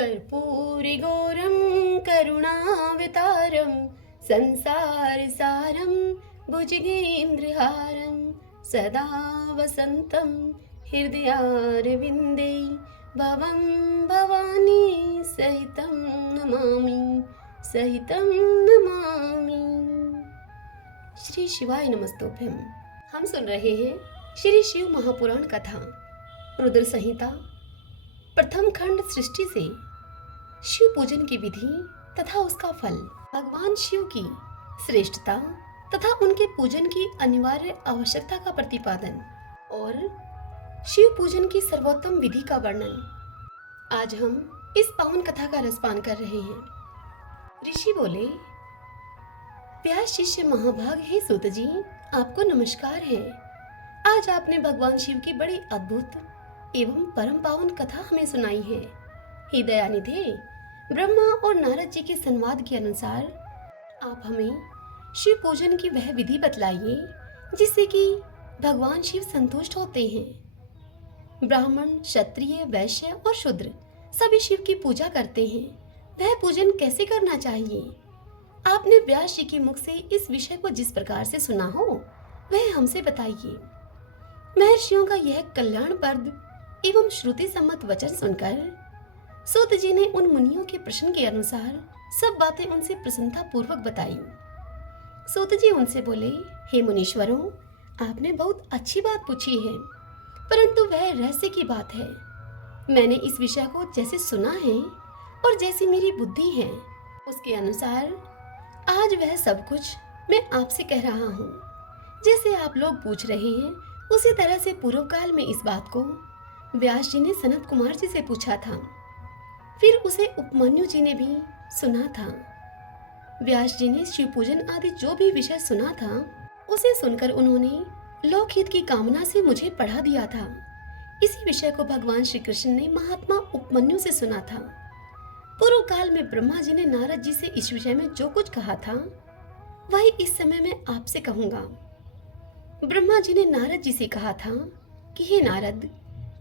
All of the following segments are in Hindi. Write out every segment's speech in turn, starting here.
कर्पूरिगौरं करुणावतारं संसारसारं भुजगेन्द्रहारं सदा वसन्तं हृदयारविन्दे भवं भवानी सहितं नमामि। श्री शिवाय नमस्तोभ्यम। हम सुन रहे हैं श्री शिव महापुराण कथा रुद्र संहिता प्रथम खंड सृष्टि से शिव पूजन की विधि तथा उसका फल, भगवान शिव की श्रेष्ठता तथा उनके पूजन की अनिवार्य आवश्यकता का प्रतिपादन और शिव पूजन की सर्वोत्तम विधि का वर्णन। आज हम इस पावन कथा का रसपान कर रहे हैं। ऋषि बोले, व्यास शिष्य महाभाग हे सूत जी, आपको नमस्कार है। आज आपने भगवान शिव की बड़ी अद्भुत एवं परम पावन कथा हमें सुनाई है। हे दयानिधे, ब्रह्मा और नारद जी के संवाद के अनुसार आप हमें शिव पूजन की वह विधि बतलाइए जिससे कि भगवान शिव संतुष्ट होते हैं। ब्राह्मण, क्षत्रिय, वैश्य और शूद्र सभी शिव की पूजा करते हैं। वह पूजन कैसे करना चाहिए? आपने व्यास जी के मुख से इस विषय को जिस प्रकार से सुना हो वह हमसे बताइए। महर्षियों का यह कल्याणप्रद एवं श्रुति सम्मत वचन सुनकर सूत जी ने उन मुनियों के प्रश्न के अनुसार सब बातें उनसे प्रसन्नता पूर्वक बताई। सूत जी उनसे बोले, हे मुनीश्वरों, आपने बहुत अच्छी बात पूछी है, परंतु वह रहस्य की बात है। मैंने इस विषय को जैसे सुना है और जैसी मेरी बुद्धि है उसके अनुसार आज वह सब कुछ मैं आपसे कह रहा हूँ। जैसे आप लोग पूछ रहे हैं उसी तरह से पूर्व काल में इस बात को व्यास जी ने सनत कुमार जी से पूछा था, फिर उसे उपमन्यु जी ने भी सुना था। व्यास जी ने शिव पूजन आदि जो भी विषय सुना था उसे सुनकर उन्होंने लोकहित की कामना से मुझे पढ़ा दिया था। इसी विषय को भगवान श्री कृष्ण ने महात्मा उपमन्यु से सुना था। पूर्व काल में ब्रह्मा जी ने नारद जी से इस विषय में जो कुछ कहा था वही इस समय मैं आपसे कहूंगा। ब्रह्मा जी ने नारद जी से कहा था कि हे नारद,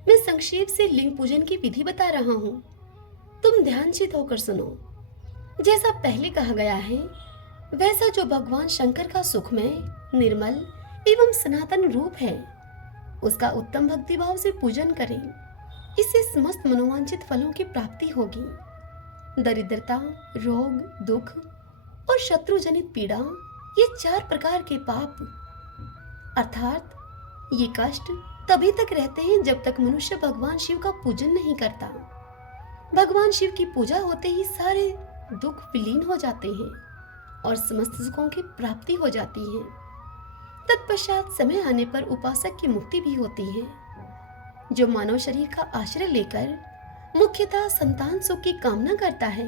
मैं संक्षेप से लिंग पूजन की विधि बता रहा हूँ, तुम ध्यानचित होकर सुनो। जैसा पहले कहा गया है वैसा जो भगवान शंकर का सुखमय, निर्मल एवं सनातन रूप है उसका उत्तम भक्तिभाव से पूजन करें। इससे समस्त मनोवांछित फलों की प्राप्ति होगी। दरिद्रता, रोग, दुख और शत्रु जनित पीड़ा, ये 4 प्रकार के पाप अर्थात ये कष्ट तभी तक रहते हैं जब तक मनुष्य भगवान शिव का पूजन नहीं करता। भगवान शिव की पूजा होते ही सारे दुख विलीन हो जाते हैं और समस्त सुखों की प्राप्ति हो जाती है। तत्पश्चात समय आने पर उपासक की मुक्ति भी होती है। जो मानव शरीर का आश्रय लेकर मुख्यतः संतान सुख की कामना करता है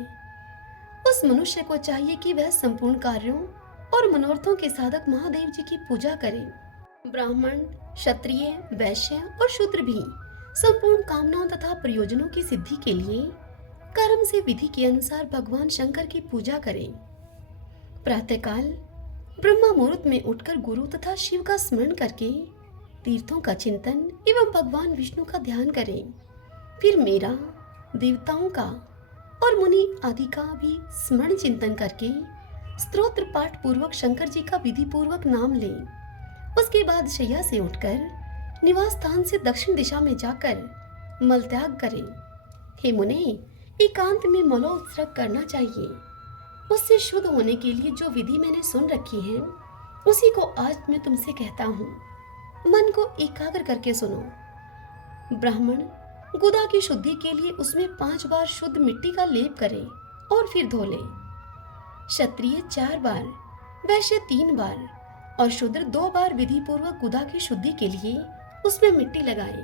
उस मनुष्य को चाहिए कि वह संपूर्ण कार्यों और मनोरथों के साधक महादेव जी की पूजा करे। ब्राह्मण, क्षत्रिय, वैश्य और शूद्र भी संपूर्ण कामनाओं तथा प्रयोजनों की सिद्धि के लिए कर्म से विधि के अनुसार भगवान शंकर की पूजा करें। प्रातःकाल ब्रह्मा मुहूर्त में उठकर गुरु तथा शिव का स्मरण करके तीर्थों का चिंतन एवं भगवान विष्णु का ध्यान करें। फिर मेरा, देवताओं का और मुनि आदि का भी स्मरण चिंतन करके स्तोत्र पाठ पूर्वक शंकर जी का विधि पूर्वक नाम लें। उसके बाद शैया से उठकर निवास स्थान से दक्षिण दिशा में जाकर मल त्याग करें। हे मुने, एकांत में मलोत्सर्ग करना चाहिए। उससे शुद्ध होने के लिए जो विधि मैंने सुन रखी है उसी को आज मैं तुमसे कहता हूँ। मन को एकाग्र करके सुनो। ब्राह्मण गुदा की शुद्धि के लिए उसमें 5 बार शुद्ध मिट्टी का लेप करें और फिर धो लें। क्षत्रिय 4 बार, वैश्य 3 बार और शूद्र 2 बार विधि पूर्वक गुदा की शुद्धि के लिए उसमें मिट्टी लगाएं।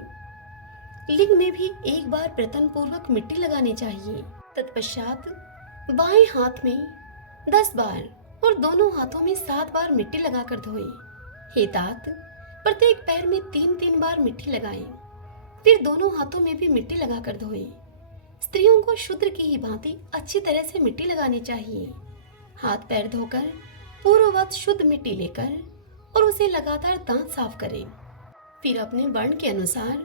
लिंग में भी 1 बार प्रयत्न पूर्वक मिट्टी लगानी चाहिए। तत्पश्चात बाएं हाथ में 10 बार और दोनों हाथों में 7 बार मिट्टी लगाकर धोएं। हे तात, प्रत्येक पैर में 3-3 बार मिट्टी लगाएं, फिर दोनों हाथों में भी मिट्टी लगाकर धोएं। स्त्रियों को शूद्र की ही भांति अच्छी तरह से मिट्टी लगानी चाहिए। हाथ पैर धोकर पूर्ववत शुद्ध मिट्टी लेकर और उसे लगातार दांत साफ करें। फिर अपने वर्ण के अनुसार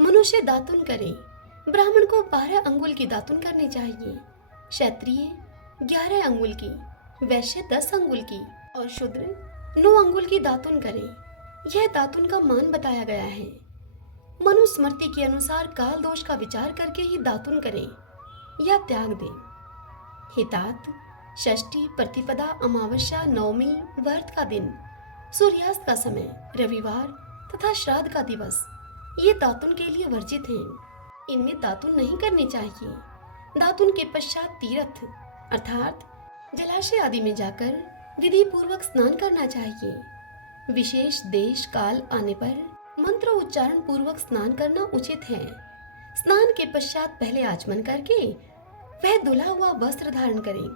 मनुष्य दातुन करे। ब्राह्मण को 12 अंगुल की दातुन करनी चाहिए, क्षत्रिय 11 अंगुल की, वैश्य 10 अंगुल की और शूद्र 9 अंगुल की दातुन करे। यह दातुन का मान बताया गया है। मनुस्मृति के अनुसार काल दोष का विचार करके ही दातुन करें या त्याग दें। हितात, षष्ठी, प्रतिपदा, अमावस्या, नवमी, व्रत का दिन, सूर्यास्त का समय, रविवार तथा श्राद्ध का दिवस ये दातुन के लिए वर्जित हैं। इनमें दातुन नहीं करनी चाहिए। दातुन के पश्चात तीर्थ अर्थात जलाशय आदि में जाकर विधि पूर्वक स्नान करना चाहिए। विशेष देश काल आने पर मंत्र उच्चारण पूर्वक स्नान करना उचित है। स्नान के पश्चात पहले आचमन करके वह धुला हुआ वस्त्र धारण करें,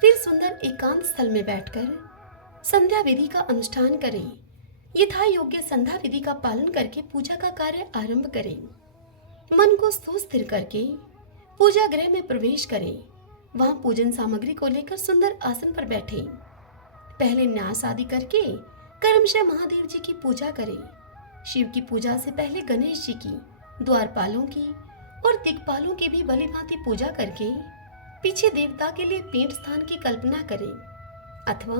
फिर सुंदर एकांत स्थल में बैठकर संध्या विधि का अनुष्ठान करें। यथा योग्य संध्या विधि का पालन करके पूजा का कार्य आरंभ करें। मन को सुस्थिर करके पूजा गृह में प्रवेश करें। वहां पूजन सामग्री को लेकर सुंदर आसन पर बैठे। पहले न्यास आदि करके कर्मशः महादेव जी की पूजा करें। शिव की पूजा से पहले गणेश जी की, द्वारपालों की और दिक्पालों की भी भली भांति पूजा करके पीछे देवता के लिए पीठ स्थान की कल्पना करें अथवा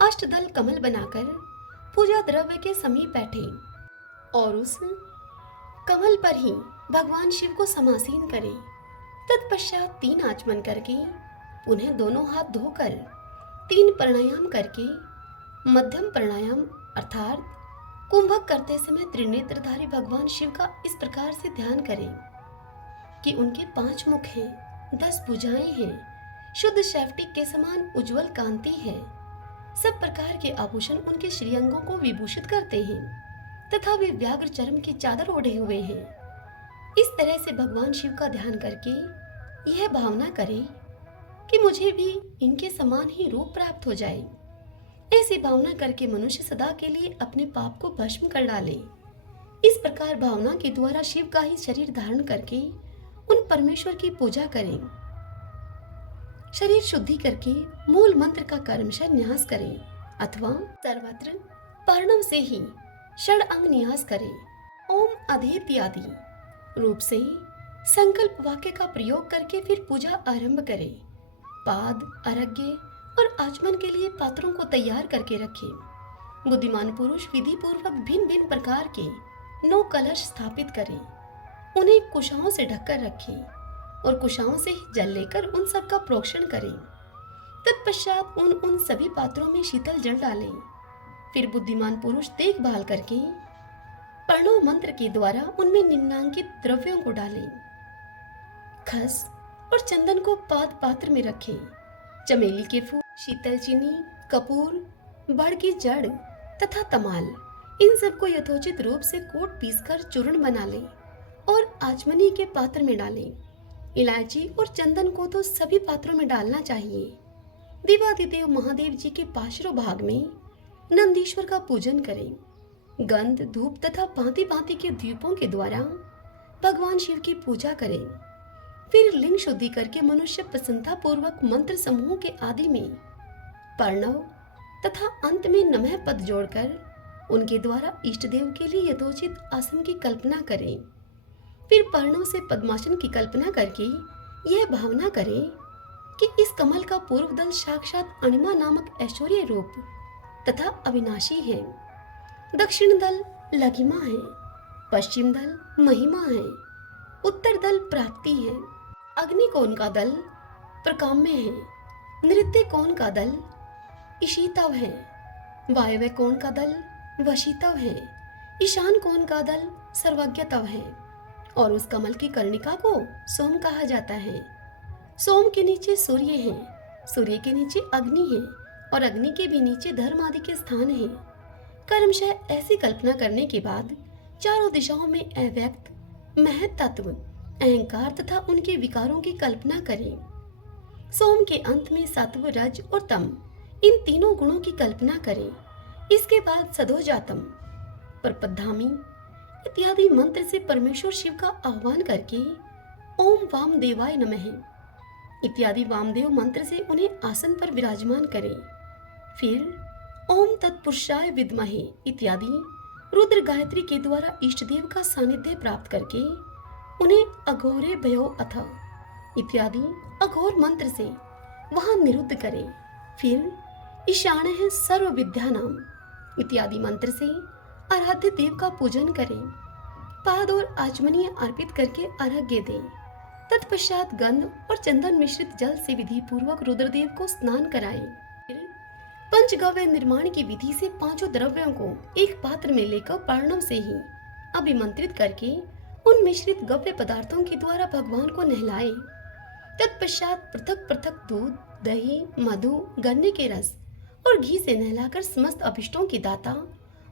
अष्टदल कमल बनाकर पूजा द्रव्य के समीप बैठे और उस कमल पर ही भगवान शिव को समासीन करें। तत्पश्चात 3 आचमन करके पुनः दोनों हाथ धोकर 3 प्राणायाम करके मध्यम प्राणायाम अर्थात कुंभक करते समय त्रिनेत्रधारी भगवान शिव का इस प्रकार से ध्यान करें कि उनके 5 मुख हैं, 10 भुजाएं हैं, शुद्ध शैफ्टिक के समान उज्जवल कांति है। सब प्रकार के आभूषण उनके श्रीअंगों को विभूषित करते हैं तथा वे व्याघ्र चर्म की चादर ओढ़े हुए हैं। इस तरह से भगवान शिव का ध्यान करके यह भावना करें कि मुझे भी इनके समान ही रूप प्राप्त हो जाए। ऐसी भावना करके मनुष्य सदा के लिए अपने पाप को भस्म कर डाले। इस प्रकार भावना के द्वारा शिव का ही शरीर धारण करके उन परमेश्वर की पूजा करें। शरीर शुद्धि करके मूल मंत्र का कर्मशः न्यास करें अथवा सर्वत्र पर्णव से ही षड अंग न्यास करें। ओम अधेति आदि रूप से संकल्प वाक्य का प्रयोग करके फिर पूजा आरंभ करें। पाद, अर्घ्य और आचमन के लिए पात्रों को तैयार करके रखें। बुद्धिमान पुरुष विधि पूर्वक भिन्न भिन्न प्रकार के 9 कलश स्थापित करें। उन्हें कुशाओं से ढककर रखें और कुशाओं से ही जल लेकर उन सब का प्रोक्षण करें। तत्पश्चात उन सभी पात्रों में शीतल जल डालें। फिर बुद्धिमान पुरुष देखभाल करके प्रणव मंत्र के द्वारा उनमें निम्नांकित द्रव्यों को डालें। खस और चंदन को पाद पात्र में रखें। चमेली के फूल, शीतल चीनी, कपूर, बड़ की जड़ तथा तमाल इन सबको यथोचित रूप से कूट पीसकर चूर्ण बना लें और आचमनी के पात्र में डालें। इलायची और चंदन को तो सभी पात्रों में डालना चाहिए। देवादिदेव महादेव जी के पार्श्व भाग में नंदीश्वर का पूजन करें। गंध, धूप तथा भांति भांति के दीपों के द्वारा भगवान शिव की पूजा करें। फिर लिंग शुद्धि करके मनुष्य प्रसन्नता पूर्वक मंत्र समूह के आदि में प्रणव तथा अंत में नमः पद जोड़कर उनके द्वारा इष्ट देव के लिए यथोचित आसन की कल्पना करें। फिर प्रणव से पद्मासन की कल्पना करके यह भावना करें कि इस कमल का पूर्व दल साक्षात अणिमा नामक ऐश्वर्य रूप तथा अविनाशी है, दक्षिण दल लघिमा है, पश्चिम दल महिमा है, उत्तर दल प्राप्ति है, अग्नि कोण का दल प्रकाम्य है, नृत्य कोण का दल ईशितव है, वायव्य कोण का दल वशितव है, ईशान कोण का दल सर्वज्ञतव है और उस कमल की कर्णिका को सोम कहा जाता है। सोम के नीचे सूर्य है, सूर्य के नीचे अग्नि है और अग्नि के भी नीचे धर्म आदि के स्थान है। कर्मशः ऐसी कल्पना करने के बाद चारों दिशाओं में अव्यक्त महत तत्व अहंकार तथा उनके विकारों की कल्पना करें। सोम के अंत में सत्व, रज और तम इन तीनों गुणों की कल्पना करें। इसके बाद सदोजातम, परपद्धामी इत्यादि मंत्र से परमेश्वर शिव का आह्वान करके ओम वामदेवाय नमः इत्यादि वामदेव मंत्र से उन्हें आसन पर विराजमान करें। फिर ओम तत्पुरुषाय विद्महे इत्यादि रुद्र गायत्री के द्वारा इष्ट देव का सानिध्य प्राप्त करके उन्हें अघोरे भयो अथ इत्यादि अघोर मंत्र से वहां निरुद्ध करें। फिर ईशान है सर्व विद्या नाम इत्यादि मंत्र से आराध्य देव का पूजन करें। पाद और आचमनीय अर्पित करके अर्घ्य दें। तत्पश्चात गंध और चंदन मिश्रित जल से विधि पूर्वक रुद्रदेव को स्नान कराएं। फिर पंचगव्य निर्माण की विधि से पांचों द्रव्यों को एक पात्र में लेकर पर्णव से ही अभिमंत्रित करके उन मिश्रित गव्य पदार्थों के द्वारा भगवान को नहलाएं। तत्पश्चात पृथक पृथक दूध, दही, मधु, गन्ने के रस और घी से नहलाकर समस्त अभिष्टों की दाता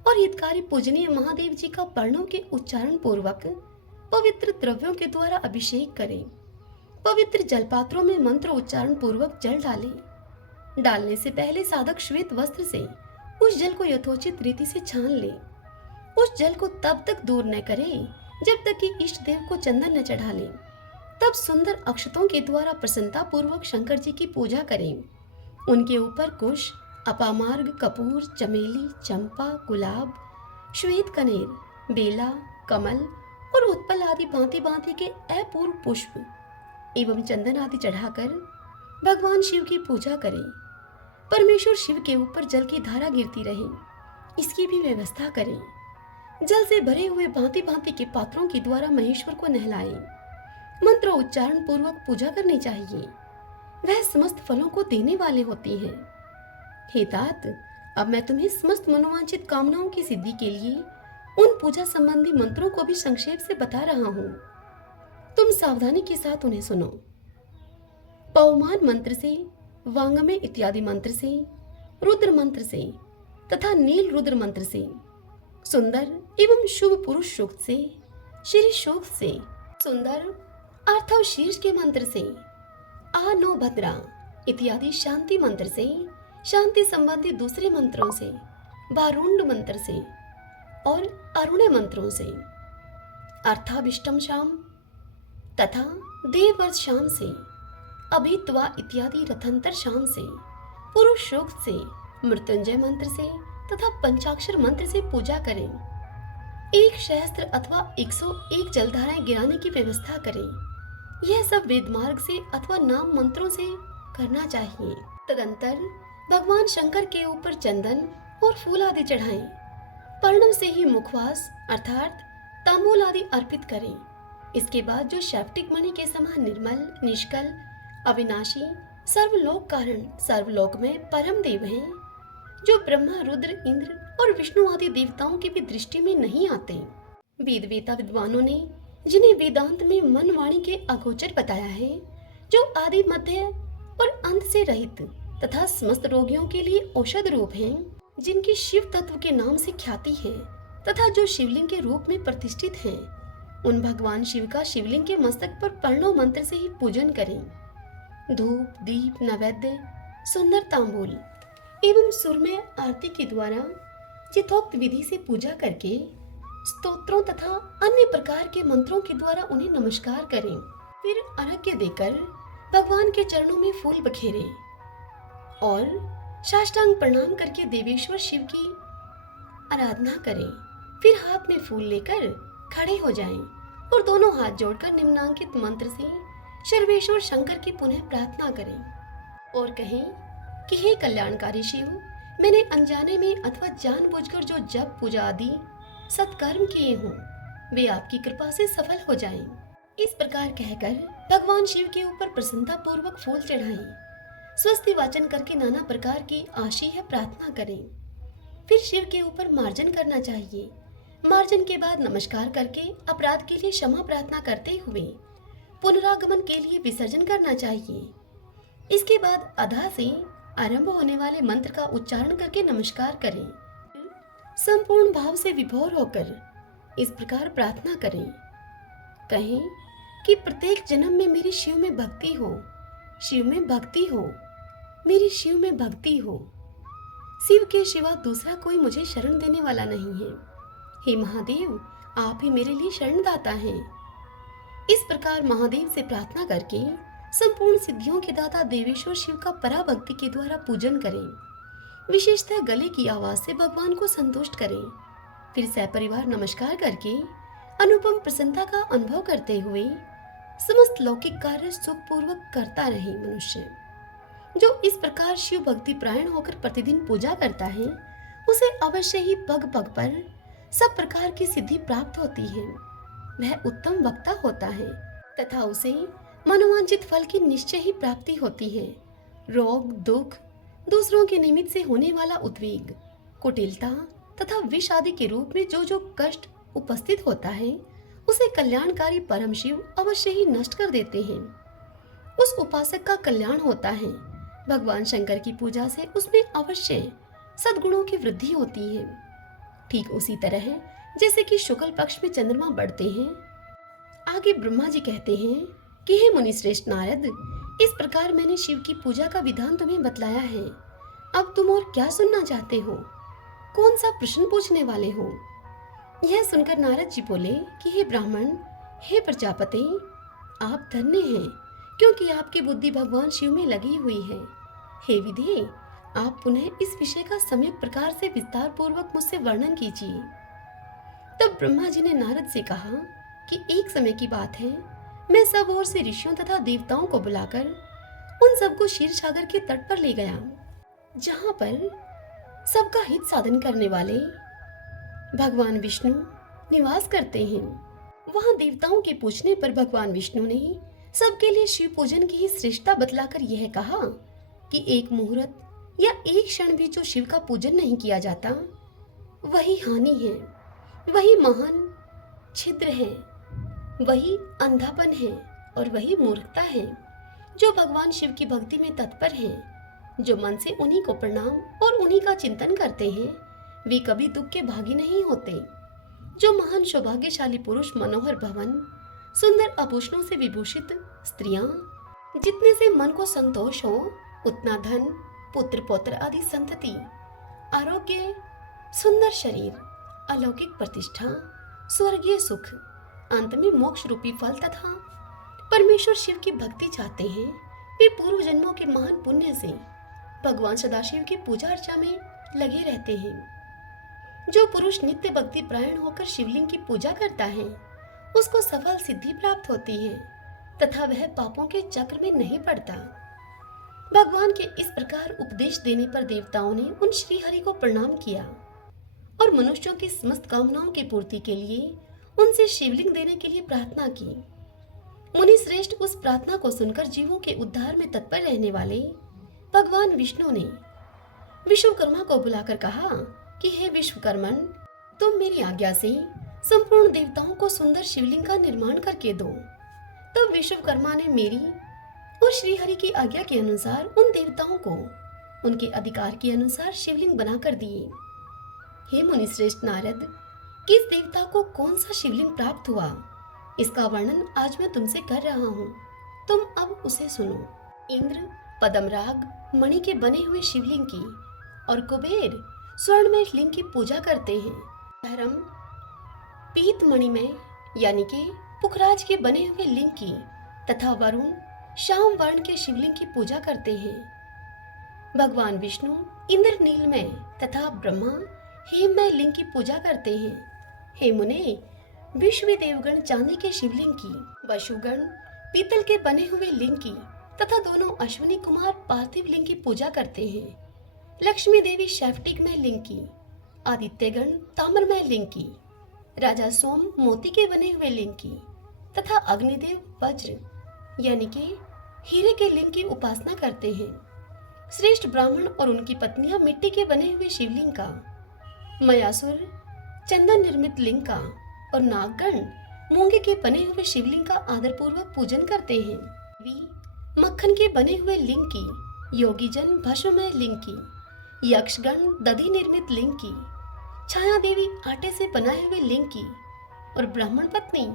और हितकारी पूजनीय महादेव जी का वर्णों के उच्चारण पूर्वक पवित्र द्रव्यों के द्वारा अभिषेक करें। पवित्र जलपात्रों में मंत्र उच्चारण पूर्वक जल डालें। डालने से पहले साधक श्वेत वस्त्र से उस जल को यथोचित रीति से छान ले। उस जल को तब तक दूर न करें जब तक कि इष्ट देव को चंदन न चढ़ा ले। तब सुंदर अक्षतों के द्वारा प्रसन्नता पूर्वक शंकर जी की पूजा करें। उनके ऊपर कुश, अपामार्ग, कपूर, चमेली, चंपा, गुलाब, श्वेत कनेर, बेला, कमल और उत्पल आदि भांति भांति के अपूर्व पुष्प एवं चंदन आदि चढ़ाकर भगवान शिव की पूजा करें। परमेश्वर शिव के ऊपर जल की धारा गिरती रहे, इसकी भी व्यवस्था करें। जल से भरे हुए भांति भांति के पात्रों के द्वारा महेश्वर को नहलाएं। मंत्र उच्चारण पूर्वक पूजा करनी चाहिए, वह समस्त फलों को देने वाले होती हैं। हे तात, अब मैं तुम्हें समस्त मनोवांछित कामनाओं की सिद्धि के लिए उन पूजा संबंधी मंत्रों को भी संक्षेप से बता रहा हूँ। तुम सावधानी के साथ उन्हें सुनो। पवमान मंत्र से, वांगमय इत्यादि मंत्र से, रुद्र मंत्र से तथा नील रुद्र मंत्र से, सुंदर एवं शुभ पुरुष सूक्त से, श्री सूक्त से, सुंदर अर्थव शीर्ष के मंत्र से, आ नो भद्रा इत्यादि शांति मंत्र से, शांति संबंधी दूसरे मंत्रों से, बारुंड मंत्र से और अरुण मंत्रों से, अर्थाभिष्टम शाम तथा देववर्ष शाम से, अभित्वा इत्यादि रथंतर शाम से, पुरुष सूक्त से, मृत्युंजय मंत्र से तथा पंचाक्षर मंत्र से पूजा करें। 1 सहस्त्र अथवा 101 जलधाराएं गिराने की व्यवस्था करें। यह सब वेद मार्ग से अथवा नाम मंत्रों से करना चाहिए। तदंतर भगवान शंकर के ऊपर चंदन और फूल आदि चढ़ाएं। पर्णव से ही मुखवास अर्थात तांबूल आदि अर्पित करें। इसके बाद जो शैप्टिक मणि के समान निर्मल, निष्कल, अविनाशी, सर्वलोक कारण, सर्वलोक में परम देव हैं, जो ब्रह्मा, रुद्र, इंद्र और विष्णु आदि देवताओं की भी दृष्टि में नहीं आते। वेदवेता विद्वानों ने जिन्हें वेदांत में मन वाणी के अगोचर बताया है, जो आदि, मध्य और अंत से रहित तथा समस्त रोगियों के लिए औषध रूप हैं, जिनकी शिव तत्व के नाम से ख्याति है तथा जो शिवलिंग के रूप में प्रतिष्ठित हैं, उन भगवान शिव का शिवलिंग के मस्तक पर प्रणव मंत्र से ही पूजन करें। धूप, दीप, नैवेद्य, सुंदर तांबूल एवं सुरमय आरती के द्वारा यथोक्त विधि से पूजा करके स्तोत्रों तथा अन्य प्रकार के मंत्रों के द्वारा उन्हें नमस्कार करें। फिर अर्घ्य देकर भगवान के चरणों में फूल बखेरें और साष्टांग प्रणाम करके देवेश्वर शिव की आराधना करें। फिर हाथ में फूल लेकर खड़े हो जाएं और दोनों हाथ जोड़कर निम्नांकित मंत्र से सर्वेश्वर शंकर की पुनः प्रार्थना करें और कहें कि हे कल्याणकारी शिव, मैंने अनजाने में अथवा जानबूझकर जो जप, पूजा आदि सत्कर्म किए हों, वे आपकी कृपा से सफल हो जाएं। इस प्रकार कहकर भगवान शिव के ऊपर प्रसन्नता पूर्वक फूल चढ़ाएं। स्वस्ति वाचन करके नाना प्रकार की आशीय प्रार्थना करें। फिर शिव के ऊपर मार्जन करना चाहिए। मार्जन के बाद नमस्कार करके अपराध के लिए क्षमा प्रार्थना करते हुए पुनरागमन के लिए विसर्जन करना चाहिए। इसके बाद अधा से आरंभ होने वाले मंत्र का उच्चारण करके नमस्कार करें। संपूर्ण भाव से विभोर होकर इस प्रकार प्रार्थना करें। कहें कि प्रत्येक जन्म में मेरी शिव में भक्ति हो, शिव में भक्ति हो, मेरी शिव में भक्ति हो। शिव के सिवा दूसरा कोई मुझे शरण देने वाला नहीं है। हे महादेव, आप ही मेरे लिए शरणदाता हैं। इस प्रकार महादेव से प्रार्थना करके संपूर्ण सिद्धियों के दाता देवेश्वर शिव का पराभक्ति के द्वारा पूजन करें। विशेषतः गले की आवाज से भगवान को संतुष्ट करें। फिर सपरिवार नमस्कार करके अनुपम प्रसन्नता का अनुभव करते हुए समस्त लौकिक कार्य सुखपूर्वक करता रहे। मनुष्य जो इस प्रकार शिव भक्ति प्रायण होकर प्रतिदिन पूजा करता है, उसे अवश्य ही पग पग पर सब प्रकार की सिद्धि प्राप्त होती है। वह उत्तम वक्ता होता है तथा उसे मनोवांछित फल की निश्चय ही प्राप्ति होती है। रोग, दुख, दूसरों के निमित्त से होने वाला उद्वेग, कुटिलता तथा विष आदि के रूप में जो जो कष्ट उपस्थित होता है, उसे कल्याणकारी परम शिव अवश्य ही नष्ट कर देते हैं। उस उपासक का कल्याण होता है। भगवान शंकर की पूजा से उसमें अवश्य सद्गुणों की वृद्धि होती है। ठीक उसी तरह जैसे कि शुक्ल पक्ष में चंद्रमा बढ़ते हैं। आगे ब्रह्मा जी कहते हैं कि हे मुनि श्रेष्ठ नारद, इस प्रकार मैंने शिव की पूजा का विधान तुम्हें बतलाया है। अब तुम और क्या सुनना चाहते हो? कौन सा प्रश्न पूछने वाले हो? यह सुनकर नारद जी बोले कि हे ब्राह्मण, हे प्रजापति, आप धन्य हैं, क्योंकि आपकी बुद्धि भगवान शिव में लगी हुई है। हे विधि, आप पुनः इस विषय का सम्यक प्रकार से विस्तार पूर्वक मुझसे वर्णन कीजिए। तब ब्रह्मा जी ने नारद से कहा कि एक समय की बात है, मैं सब ओर से ऋषियों तथा देवताओं को बुलाकर उन सबको क्षीर सागर के तट पर ले गया, जहां पर सबका हित साधन करने वाले भगवान विष्णु निवास करते हैं। वहां देवताओं के पूछने पर भगवान विष्णु ने सबके लिए शिव पूजन की ही श्रेष्ठता बतलाकर यह कहा कि एक मुहूर्त या एक क्षण भी जो शिव का पूजन नहीं किया जाता, वही हानि है, वही महान छिद्र है, वही अंधापन है और वही मूर्खता है। जो भगवान शिव की भक्ति में तत्पर हैं, जो मन से उन्हीं को प्रणाम और उन्हीं का चिंतन करते हैं, वे कभी दुख के भागी नहीं होते। जो महान सौभाग्यशाली पुरुष मनोहर भवन, सुंदर आभूषणों से विभूषित स्त्रियां, जितने से मन को संतोष हो, उतना धन, पुत्र पौत्र आदि संतति, आरोग्य, सुंदर शरीर, अलौकिक प्रतिष्ठा, स्वर्गीय सुख, अंत में मोक्ष रूपी फल तथा परमेश्वर शिव की भक्ति चाहते हैं, वे पूर्व जन्मों के महान पुण्य से भगवान सदाशिव की पूजा अर्चा में लगे रहते हैं। जो पुरुष नित्य भक्ति प्रायण होकर शिवलिंग की पूजा करता है, उसको सफल सिद्धि प्राप्त होती है तथा वह पापों के चक्र में नहीं पड़ता। भगवान के इस प्रकार उपदेश देने पर देवताओं ने उन श्री हरि को प्रणाम किया और मनुष्यों की समस्त कामनाओं की पूर्ति के लिए उनसे शिवलिंग देने के लिए प्रार्थना की। मुनि श्रेष्ठ उस प्रार्थना को सुनकर जीवों के उद्धार में तत्पर रहने वाले भगवान विष्णु ने विश्वकर्मा को बुलाकर कहा कि हे विश्वकर्मन, तुम मेरी आज्ञा से संपूर्ण देवताओं को सुंदर शिवलिंग का निर्माण करके दो। तब विश्वकर्मा ने मेरी और श्री हरि की आज्ञा के अनुसार उन देवताओं को उनके अधिकार के अनुसार शिवलिंग बनाकर दिए। हे मुनि श्रेष्ठ नारद, किस देवता को कौन सा शिवलिंग प्राप्त हुआ, इसका वर्णन आज मैं तुमसे कर रहा हूँ, तुम अब उसे सुनो। इंद्र पद्मराग मणि के बने हुए शिवलिंग की और कुबेर स्वर्ण में लिंग की पूजा करते हैं। धर्म पीत मणि में यानी कि पुखराज के बने हुए लिंग की तथा वरुण श्याम वर्ण के शिवलिंग की पूजा करते हैं। भगवान विष्णु इंद्र नीलमय तथा ब्रह्मा हेममय लिंग की पूजा करते हैं। हे मुने, विश्व देवगण चांदी के शिवलिंग की, वसुगण पीतल के बने हुए लिंग की तथा दोनों अश्विनी कुमार पार्थिव लिंग की पूजा करते हैं। लक्ष्मी देवी शैफ्टिकमय लिंग की, आदित्यगण ताम्रमय लिंग की, राजा सोम मोती के बने हुए लिंग की तथा अग्निदेव वज्र यानी कि हीरे के लिंग की उपासना करते हैं। श्रेष्ठ ब्राह्मण और उनकी पत्नियां मिट्टी के बने हुए शिवलिंग का, मयासुर चंदन निर्मित लिंग का और नागगण मूंगे के बने हुए शिवलिंग का आदर पूर्वक पूजन करते हैं। वी मक्खन के बने हुए लिंग की, योगीजन भस्ममय लिंग की, यक्षगण दधि निर्मित लिंग की, छाया देवी आटे से बनाए हुए लिंग की और ब्राह्मण पत्नी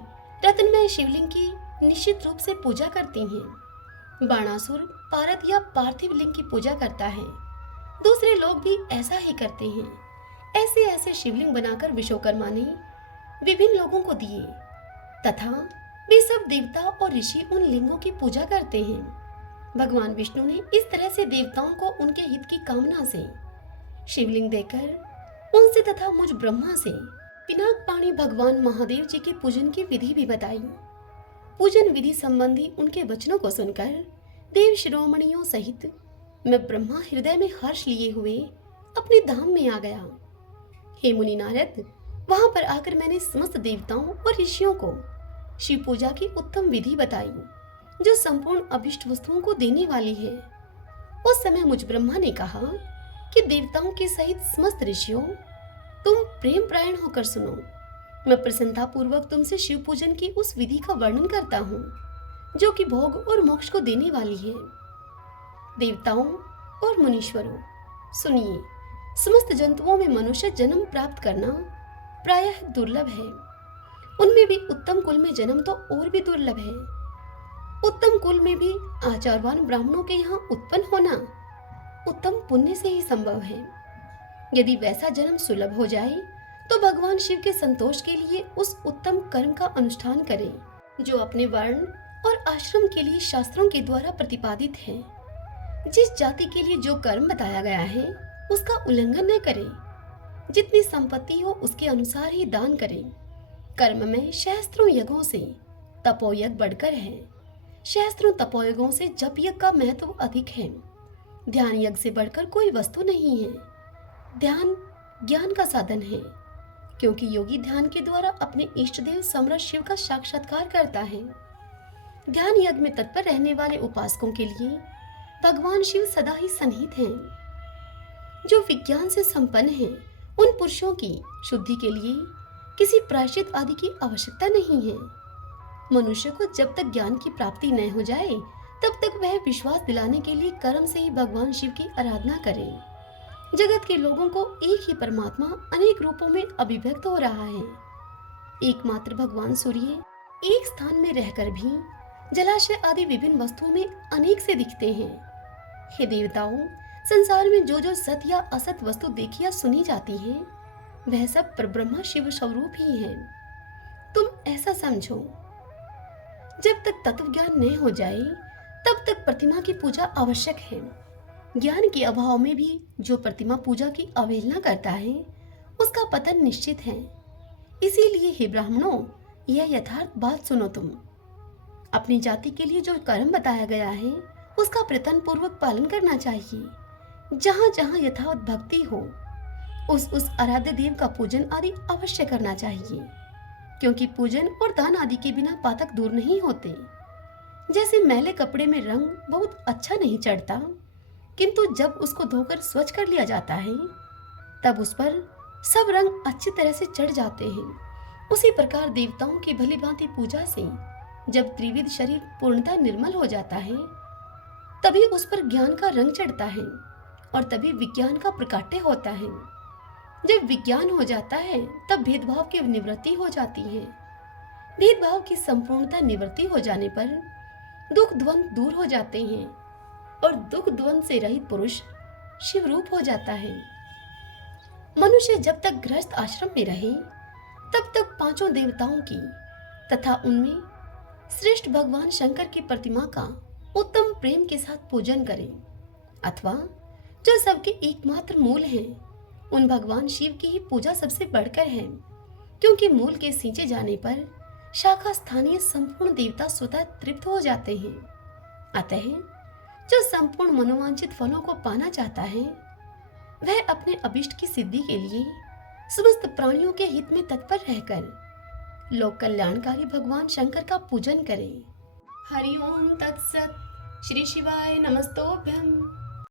रत्नमय शिवलिंग की निश्चित रूप से पूजा करती हैं। बाणासुर पारद या पार्थिव लिंग की पूजा करता है। दूसरे लोग भी ऐसा ही करते हैं। ऐसे ऐसे शिवलिंग बनाकर विश्वकर्मा ने विभिन्न लोगों को दिए तथा वे सब देवता और ऋषि उन लिंगों की पूजा करते हैं। भगवान विष्णु ने इस तरह से देवताओं को उनके हित की कामना से शिवलिंग देकर उनसे तथा मुझ ब्रह्मा से पिनाक पाणी भगवान महादेव जी के पूजन की विधि भी बताई। पूजन विधि संबंधी उनके वचनों को सुनकर देव शिरोमणियों सहित मैं ब्रह्मा हृदय में हर्ष लिए हुए अपने धाम में आ गया। हे मुनि नारद, वहां पर आकर मैंने समस्त देवताओं और ऋषियों को शिव पूजा की उत्तम विधि बताई, जो संपूर्ण अभिष्ट वस्तुओं को देने वाली है। उस समय मुझ ब्रह्मा ने कहा कि देवताओं के सहित समस्त ऋषियों, तुम प्रेम प्रायण होकर सुनो। मैं प्रसन्नता पूर्वक तुमसे शिव पूजन की उस विधि का वर्णन करता हूँ, जो कि भोग और मोक्ष को देने वाली है। देवताओं और मुनीश्वरों, सुनिए, समस्त जंतुओं में मनुष्य जन्म प्राप्त करना प्रायः दुर्लभ है। उनमें भी उत्तम कुल में जन्म तो और भी दुर्लभ है। उत्तम कुल में भी आचारवान ब्राह्मणों के यहाँ उत्पन्न होना उत्तम पुण्य से ही संभव है। यदि वैसा जन्म सुलभ हो जाए तो भगवान शिव के संतोष के लिए उस उत्तम कर्म का अनुष्ठान करें, जो अपने वर्ण और आश्रम के लिए शास्त्रों के द्वारा प्रतिपादित है। जिस जाति के लिए जो कर्म बताया गया है उसका उल्लंघन न करें। जितनी संपत्ति हो उसके अनुसार ही दान करें। कर्म में सहस्त्रों यज्ञों से तपोयज्ञ बढ़कर है। सहस्त्रों तपोयज्ञों से जप यज्ञ का महत्व अधिक है। ध्यान यज्ञ से बढ़कर कोई वस्तु नहीं है। ध्यान ज्ञान का साधन है, क्योंकि योगी ध्यान के द्वारा अपने इष्ट देव सम्राट शिव का साक्षात्कार करता है। ध्यान यज्ञ में तत्पर रहने वाले उपासकों के लिए भगवान शिव सदा ही सन्निहित हैं। जो विज्ञान से संपन्न हैं, उन पुरुषों की शुद्धि के लिए किसी प्रायश्चित आदि की आवश्यकता नहीं है। मनुष्य को जब तक ज्ञान की प्राप्ति न हो जाए तब तक वह विश्वास दिलाने के लिए कर्म से ही भगवान शिव की आराधना करे। जगत के लोगों को एक ही परमात्मा अनेक रूपों में अभिव्यक्त हो रहा है। एकमात्र भगवान सूर्य एक स्थान में रहकर भी जलाशय आदि विभिन्न वस्तुओं में अनेक से दिखते हैं। हे देवताओं, संसार में जो जो सत या असत वस्तु देखी या सुनी जाती है, वह सब परब्रह्म शिव स्वरूप ही है। तुम ऐसा समझो, जब तक तत्व ज्ञान न हो जाए तब तक प्रतिमा की पूजा आवश्यक है। ज्ञान के अभाव में भी जो प्रतिमा पूजा की अवहेलना करता है, उसका पतन निश्चित है। इसीलिए हे ब्राह्मणों, यह यथार्थ बात सुनो। तुम अपनी जाति के लिए जो कर्म बताया गया है उसका प्रयत्न पूर्वक पालन करना चाहिए। जहाँ जहाँ यथावत भक्ति हो उस आराध्य देव का पूजन आदि अवश्य करना चाहिए, क्योंकि पूजन और दान आदि के बिना पातक दूर नहीं होते। जैसे मैले कपड़े में रंग बहुत अच्छा नहीं चढ़ता, किंतु जब उसको धोकर स्वच्छ कर लिया जाता है तब उस पर सब रंग अच्छी तरह से चढ़ जाते हैं। उसी प्रकार देवताओं की भली भांति पूजा से जब त्रिविध शरीर पूर्णतः निर्मल हो जाता है, तभी उस पर ज्ञान का रंग चढ़ता है और तभी विज्ञान का प्रकाट्य होता है। जब विज्ञान हो जाता है तब भेदभाव की निवृत्ति हो जाती है। भेदभाव की संपूर्णता निवृत्ति हो जाने पर दुख द्वंद दूर हो जाते हैं और दुख द्वंद से रहित पुरुष शिव रूप हो जाता है। मनुष्य जब तक गृहस्थ आश्रम में रहे तब तक पांचों देवताओं की तथा उनमें श्रेष्ठ भगवान शंकर की प्रतिमा का उत्तम प्रेम के साथ पूजन करें, अथवा जो सबके एकमात्र मूल हैं, उन भगवान शिव की ही पूजा सबसे बढ़कर है, क्योंकि मूल के सींचे जाने पर शाखा स्थानीय संपूर्ण देवता स्वतः तृप्त हो जाते हैं। अतः जो संपूर्ण मनोवांछित फलों को पाना चाहता है, वह अपने अभिष्ट की सिद्धि के लिए समस्त प्राणियों के हित में तत्पर रहकर लोक कल्याणकारी भगवान शंकर का पूजन करे। हरि ओम तत्सत। श्री शिवाय नमस्तोभ्यं।